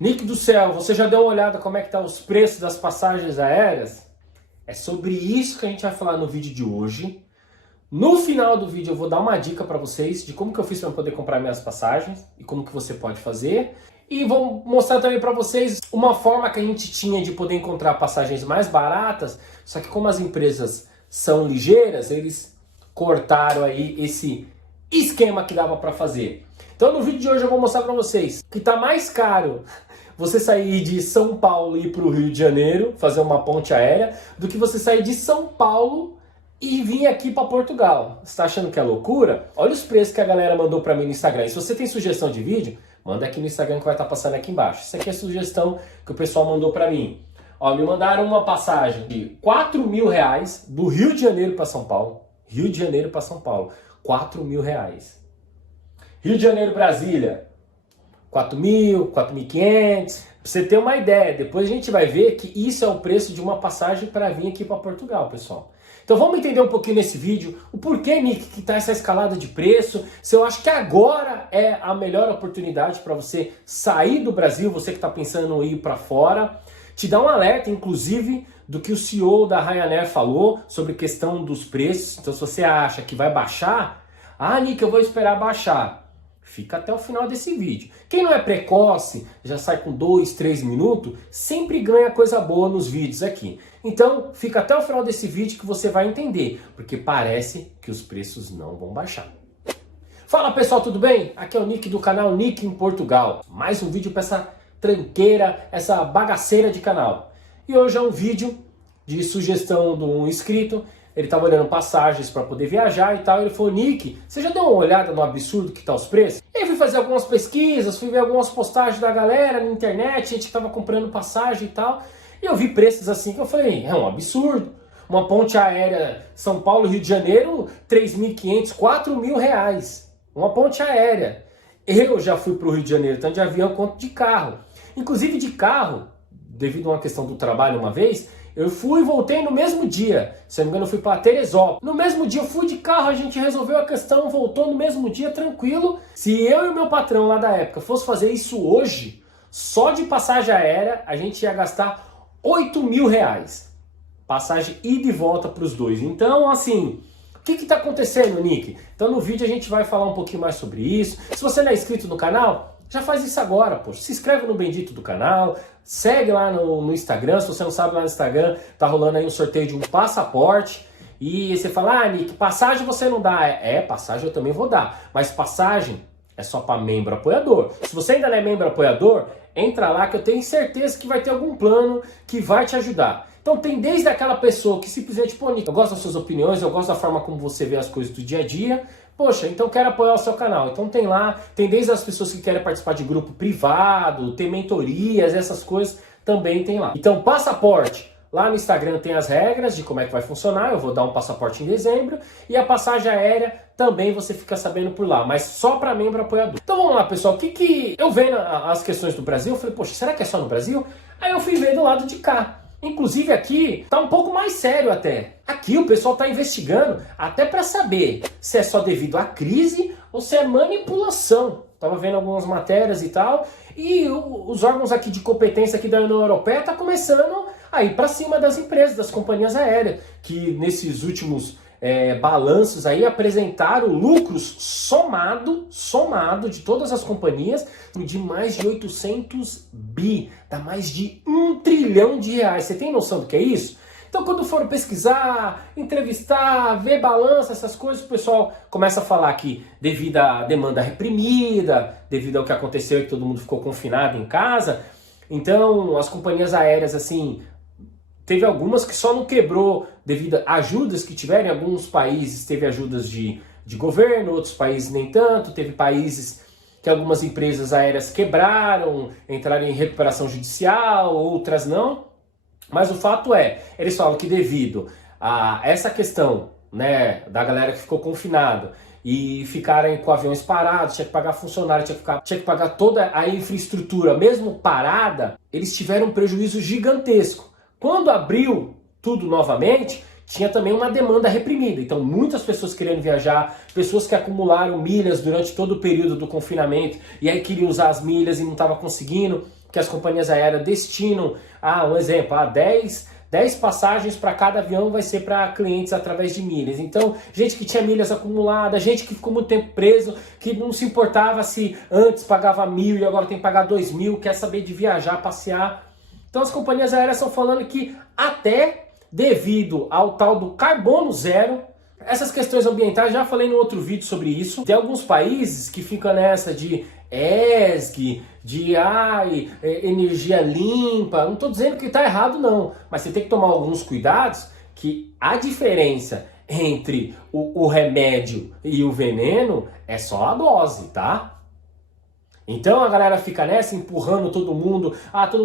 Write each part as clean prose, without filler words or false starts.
Nick do céu, você já deu uma olhada como é que tá os preços das passagens aéreas? É sobre isso que a gente vai falar no vídeo de hoje. No final do vídeo eu vou dar uma dica para vocês de como que eu fiz para poder comprar minhas passagens e como que você pode fazer. E vou mostrar também para vocês uma forma que a gente tinha de poder encontrar passagens mais baratas, só que como as empresas são ligeiras, eles cortaram aí esse esquema que dava para fazer. Então no vídeo de hoje eu vou mostrar para vocês que tá mais caro você sair de São Paulo e ir para o Rio de Janeiro, fazer uma ponte aérea, do que você sair de São Paulo e vir aqui para Portugal. Você está achando que é loucura? Olha os preços que a galera mandou para mim no Instagram. E se você tem sugestão de vídeo, manda aqui no Instagram que vai estar passando aqui embaixo. Isso aqui é a sugestão que o pessoal mandou para mim. Ó, me mandaram uma passagem de R$ 4.000 do Rio de Janeiro para São Paulo. Rio de Janeiro para São Paulo, R$ 4.000. Rio de Janeiro, Brasília, 4.000, 4.500. Pra você ter uma ideia, depois a gente vai ver que isso é o preço de uma passagem para vir aqui para Portugal, pessoal. Então vamos entender um pouquinho nesse vídeo o porquê, Nick, que tá essa escalada de preço. Se eu acho que agora é a melhor oportunidade para você sair do Brasil, você que está pensando em ir para fora. Te dá um alerta, inclusive, do que o CEO da Ryanair falou sobre questão dos preços. Então se você acha que vai baixar, Nick, eu vou esperar baixar. Fica até o final desse vídeo. Quem não é precoce, já sai com 2, 3 minutos, sempre ganha coisa boa nos vídeos aqui. Então, fica até o final desse vídeo que você vai entender, porque parece que os preços não vão baixar. Fala pessoal, tudo bem? Aqui é o Nick do canal Nick em Portugal. Mais um vídeo para essa tranqueira, essa bagaceira de canal. E hoje é um vídeo de sugestão de um inscrito. Ele estava olhando passagens para poder viajar e tal. Ele falou, Nick, você já deu uma olhada no absurdo que tá os preços? E aí fui fazer algumas pesquisas, fui ver algumas postagens da galera na internet, gente que estava comprando passagem e tal. E eu vi preços assim que eu falei, é um absurdo. Uma ponte aérea São Paulo, Rio de Janeiro, R$ 3.500, R$ 4.000. Uma ponte aérea. Eu já fui para o Rio de Janeiro, tanto de avião quanto de carro. Inclusive de carro, devido a uma questão do trabalho uma vez, eu fui e voltei no mesmo dia. Se não me engano, eu fui para Teresópolis. No mesmo dia eu fui de carro, a gente resolveu a questão, voltou no mesmo dia, tranquilo. Se eu e o meu patrão lá da época fosse fazer isso hoje, só de passagem aérea, a gente ia gastar R$ 8.000. Passagem ida e volta para os dois. Então, assim, o que está acontecendo, Nick? Então no vídeo a gente vai falar um pouquinho mais sobre isso. Se você não é inscrito no canal, já faz isso agora, poxa. Se inscreve no bendito do canal, segue lá no Instagram. Se você não sabe, lá no Instagram tá rolando aí um sorteio de um passaporte. E você fala, Nick, passagem você não dá. Passagem eu também vou dar. Mas passagem é só para membro apoiador. Se você ainda não é membro apoiador, entra lá que eu tenho certeza que vai ter algum plano que vai te ajudar. Então tem desde aquela pessoa que simplesmente, pô, Nick, eu gosto das suas opiniões, eu gosto da forma como você vê as coisas do dia a dia. Poxa, então quero apoiar o seu canal. Então tem lá, tem desde as pessoas que querem participar de grupo privado, ter mentorias, essas coisas também tem lá. Então passaporte, lá no Instagram tem as regras de como é que vai funcionar, eu vou dar um passaporte em dezembro. E a passagem aérea também você fica sabendo por lá, mas só para membro apoiador. Então vamos lá pessoal, o que eu vendo as questões do Brasil, eu falei, poxa, será que é só no Brasil? Aí eu fui ver do lado de cá. Inclusive aqui tá um pouco mais sério até. Aqui o pessoal tá investigando até para saber se é só devido à crise ou se é manipulação. Tava vendo algumas matérias e tal, e os órgãos aqui de competência aqui da União Europeia tá começando a ir para cima das empresas, das companhias aéreas, que nesses últimos balanços aí apresentaram lucros somado de todas as companhias de mais de 800 bi, dá mais de R$ 1 trilhão. Você tem noção do que é isso? Então quando foram pesquisar, entrevistar, ver balanço, essas coisas, o pessoal começa a falar que devido à demanda reprimida, devido ao que aconteceu e que todo mundo ficou confinado em casa, então as companhias aéreas assim, teve algumas que só não quebrou devido a ajudas que tiveram. Em alguns países teve ajudas de governo, outros países nem tanto. Teve países que algumas empresas aéreas quebraram, entraram em recuperação judicial, outras não. Mas o fato é, eles falam que devido a essa questão, né, da galera que ficou confinado e ficarem com aviões parados, tinha que pagar funcionário, tinha que pagar toda a infraestrutura, mesmo parada, eles tiveram um prejuízo gigantesco. Quando abriu tudo novamente, tinha também uma demanda reprimida. Então muitas pessoas querendo viajar, pessoas que acumularam milhas durante todo o período do confinamento e aí queriam usar as milhas e não estavam conseguindo. que as companhias aéreas destinam, um exemplo, 10 passagens para cada avião vai ser para clientes através de milhas. Então, gente que tinha milhas acumuladas, gente que ficou muito tempo preso, que não se importava se antes pagava 1.000 e agora tem que pagar 2.000, quer saber de viajar, passear. Então as companhias aéreas estão falando que até devido ao tal do carbono zero, essas questões ambientais, já falei no outro vídeo sobre isso, tem alguns países que ficam nessa de ESG, de energia limpa. Não estou dizendo que está errado não, mas você tem que tomar alguns cuidados, que a diferença entre o remédio e o veneno é só a dose, tá? Então a galera fica nessa, empurrando todo mundo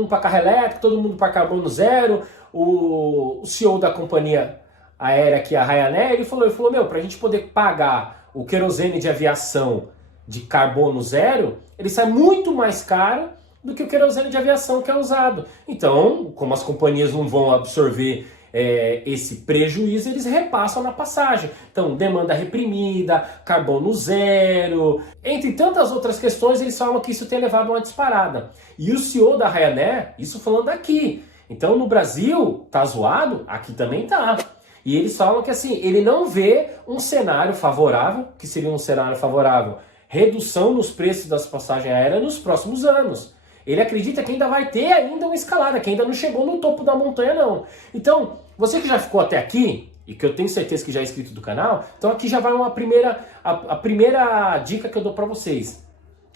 para carro elétrico, todo mundo para carbono zero. O CEO da companhia aérea aqui, a Ryanair, ele falou, para a gente poder pagar o querosene de aviação de carbono zero, ele sai muito mais caro do que o querosene de aviação que é usado. Então, como as companhias não vão absorver esse prejuízo, eles repassam na passagem. Então, demanda reprimida, carbono zero, entre tantas outras questões, eles falam que isso tem levado a uma disparada. E o CEO da Ryanair, isso falando aqui. Então, no Brasil, tá zoado? Aqui também tá. E eles falam que assim, ele não vê um cenário favorável, que seria um cenário favorável, redução nos preços das passagens aéreas nos próximos anos. Ele acredita que ainda vai ter uma escalada, que ainda não chegou no topo da montanha não. Então, você que já ficou até aqui, e que eu tenho certeza que já é inscrito do canal, então aqui já vai a primeira dica que eu dou para vocês.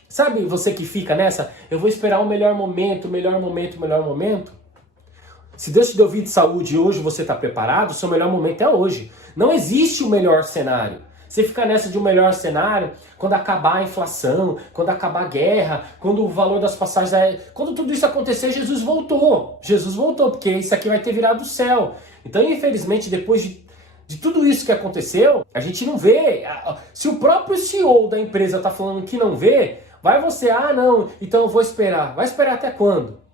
Sabe você que fica nessa, eu vou esperar o melhor momento, melhor momento. Se Deus te deu vida e saúde e hoje você está preparado, o seu melhor momento é hoje. Não existe o melhor cenário. Você fica nessa de um melhor cenário quando acabar a inflação, quando acabar a guerra, quando o valor das passagens... Quando tudo isso acontecer, Jesus voltou. Jesus voltou, porque isso aqui vai ter virado o céu. Então, infelizmente, depois de tudo isso que aconteceu, a gente não vê. Se o próprio CEO da empresa está falando que não vê, vai você, não, então eu vou esperar. Vai esperar até quando?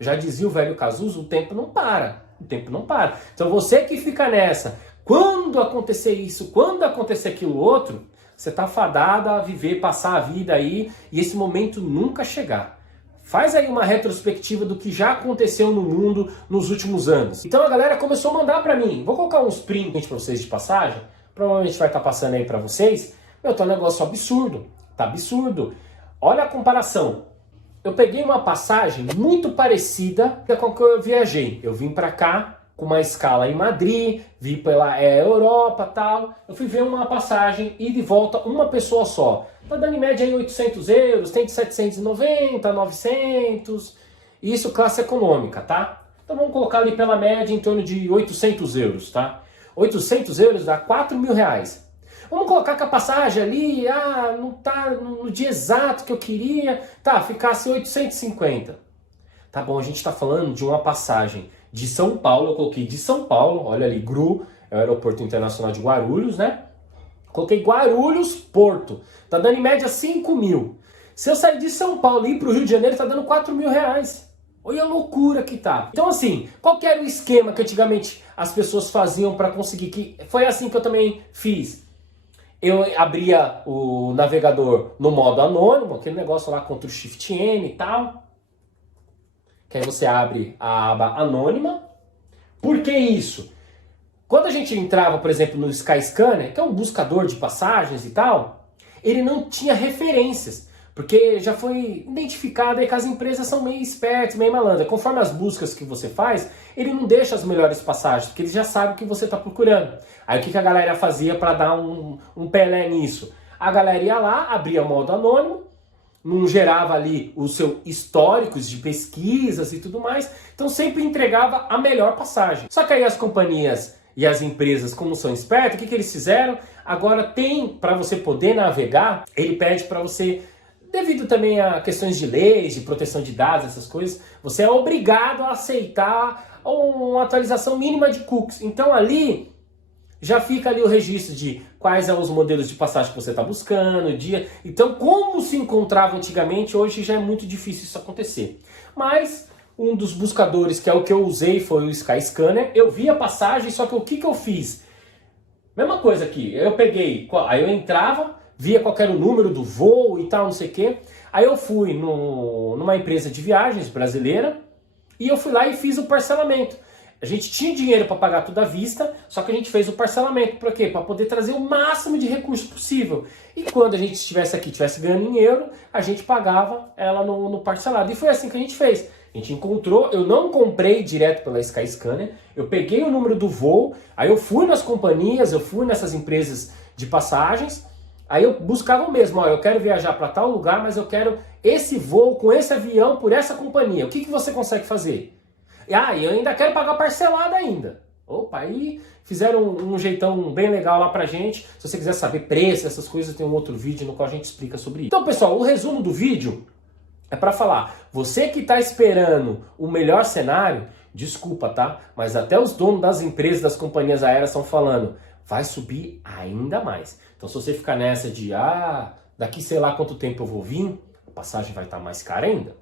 Já dizia o velho Cazuza, o tempo não para. O tempo não para. Então, você que fica nessa... Quando acontecer isso, quando acontecer aquilo outro, você está fadado a viver, passar a vida aí e esse momento nunca chegar. Faz aí uma retrospectiva do que já aconteceu no mundo nos últimos anos. Então a galera começou a mandar para mim. Vou colocar uns prints para vocês de passagem. Provavelmente vai estar passando aí para vocês. Tá um negócio absurdo. Tá absurdo. Olha a comparação. Eu peguei uma passagem muito parecida com a que eu viajei. Eu vim para cá com uma escala em Madrid, vi pela Europa e tal. Eu fui ver uma passagem, ida e volta, uma pessoa só. Tá dando em média aí 800 euros, tem de 790, 900. Isso classe econômica, tá? Então vamos colocar ali pela média em torno de 800 euros, tá? 800 euros dá 4 mil reais. Vamos colocar que a passagem ali, não tá no dia exato que eu queria, ficasse 850. Tá bom, a gente tá falando de uma passagem de São Paulo, eu coloquei de São Paulo, olha ali, GRU, é o Aeroporto Internacional de Guarulhos, né? Coloquei Guarulhos, Porto, tá dando em média 5 mil. Se eu sair de São Paulo e ir pro Rio de Janeiro, tá dando 4 mil reais. Olha a loucura que tá. Então assim, qual que era o esquema que antigamente as pessoas faziam para conseguir? Que foi assim que eu também fiz. Eu abria o navegador no modo anônimo, aquele negócio lá contra o Shift N e tal. Que aí você abre a aba anônima. Por que isso? Quando a gente entrava, por exemplo, no Skyscanner, que é um buscador de passagens e tal, ele não tinha referências, porque já foi identificado aí que as empresas são meio espertas, meio malandras. Conforme as buscas que você faz, ele não deixa as melhores passagens, porque ele já sabe o que você está procurando. Aí o que a galera fazia para dar um pelé nisso? A galera ia lá, abria o modo anônimo, não gerava ali os seus históricos de pesquisas e tudo mais, então sempre entregava a melhor passagem. Só que aí as companhias e as empresas, como são espertas, o que eles fizeram? Agora tem, para você poder navegar, ele pede para você, devido também a questões de leis, de proteção de dados, essas coisas, você é obrigado a aceitar uma atualização mínima de cookies. Então ali já fica ali o registro de quais são os modelos de passagem que você está buscando, dia. Então, como se encontrava antigamente, hoje já é muito difícil isso acontecer. Mas um dos buscadores, que é o que eu usei, foi o Skyscanner. Eu vi a passagem, só que o que eu fiz? Mesma coisa aqui, eu peguei, aí eu entrava, via qual era o número do voo e tal, não sei o quê. Aí eu fui numa empresa de viagens brasileira e eu fui lá e fiz o parcelamento. A gente tinha dinheiro para pagar tudo à vista, só que a gente fez o parcelamento. Para quê? Para poder trazer o máximo de recurso possível. E quando a gente estivesse aqui, estivesse ganhando em euro, a gente pagava ela no parcelado. E foi assim que a gente fez. A gente encontrou, eu não comprei direto pela Skyscanner, eu peguei o número do voo, aí eu fui nas companhias, eu fui nessas empresas de passagens, aí eu buscava o mesmo, ó, eu quero viajar para tal lugar, mas eu quero esse voo com esse avião por essa companhia. O que você consegue fazer? E eu ainda quero pagar parcelado ainda. Opa, aí fizeram um jeitão bem legal lá pra gente. Se você quiser saber preço, essas coisas, tem um outro vídeo no qual a gente explica sobre isso. Então, pessoal, o resumo do vídeo é para falar, você que está esperando o melhor cenário, desculpa, tá? Mas até os donos das empresas, das companhias aéreas estão falando, vai subir ainda mais. Então, se você ficar nessa de, daqui sei lá quanto tempo eu vou vir, a passagem vai estar mais cara ainda.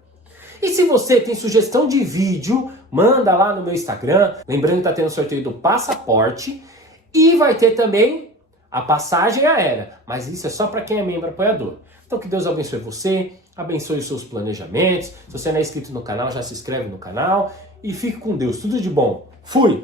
E se você tem sugestão de vídeo, manda lá no meu Instagram. Lembrando que está tendo sorteio do passaporte e vai ter também a passagem aérea. Mas isso é só para quem é membro apoiador. Então que Deus abençoe você, abençoe os seus planejamentos. Se você não é inscrito no canal, já se inscreve no canal. E fique com Deus. Tudo de bom. Fui!